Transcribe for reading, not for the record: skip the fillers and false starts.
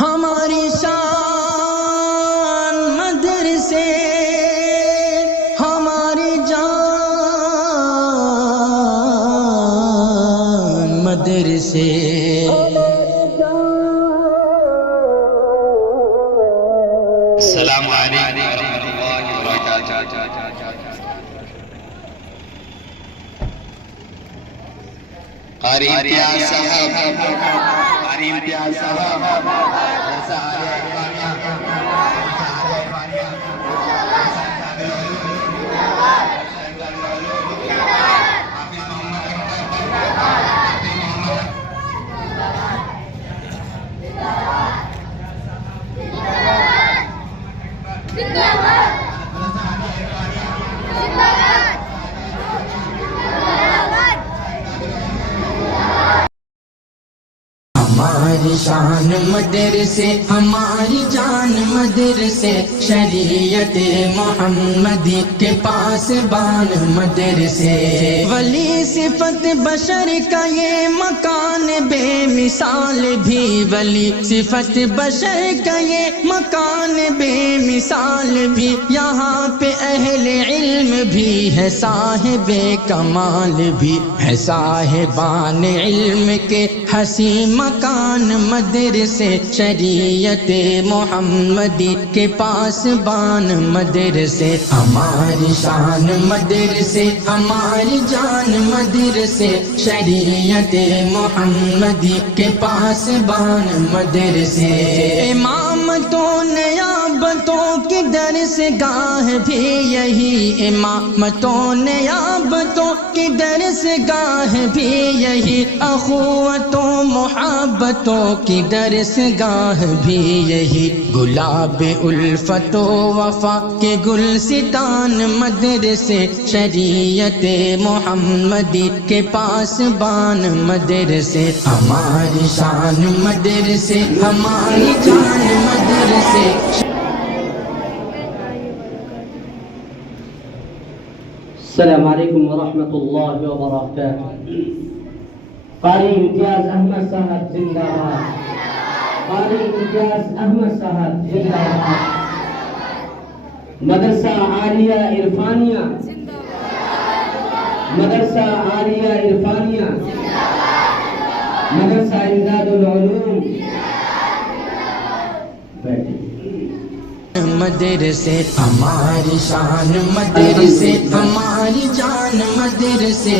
ہماری شان مدرسے، ہماری جان مدرسے، السلام علیکم ورحمۃ اللہ وبرکاتہ۔ قاری امتیاز صاحب، قاری امتیاز صاحب، ہماری شان مدرسے، ہماری جان مدرسے، شریعت محمدی کے پاس بان مدرسے، ولی صفت بشر کا یہ مکان بے مثال بھی، ولی صفت بشر کا یہ مکان بے مثال بھی، یہاں پہ اہل علم بھی ہے، صاحب کمال بھی ہے، صاحبان علم کے حسین مکان مدرسے، شریعت محمدی کے پاس بان مدرسے، ہماری شان مدرسے، ہماری جان مدرسے، شریعت محمدی کے پاس بان مدرسے، امامتوں نیابتوں کی درس گاہ بھی یہی، امامتوں نیابتوں کی درس گاہ بھی یہی، اخوتوں محبتوں کی درس گاہ بھی یہی، گلاب الفت و وفا کے گلستان مدرسے، شریعت محمدی کے پاس بان مدرسے، ہماری شان مدرسے، ہماری جان مدرسے۔ السلام علیکم ورحمۃ اللہ وبرکاتہ۔ قاری امتیاز احمد صاحب زندہ باد، قاری امتیاز احمد صاحب زندہ باد، مدرسہ عالیہ عرفانیہ، مدرسہ عالیہ عرفانیہ، مدرسہ امداد العلوم۔ مدرسے، ہماری شان مدرسے، ہماری جان مدرسے،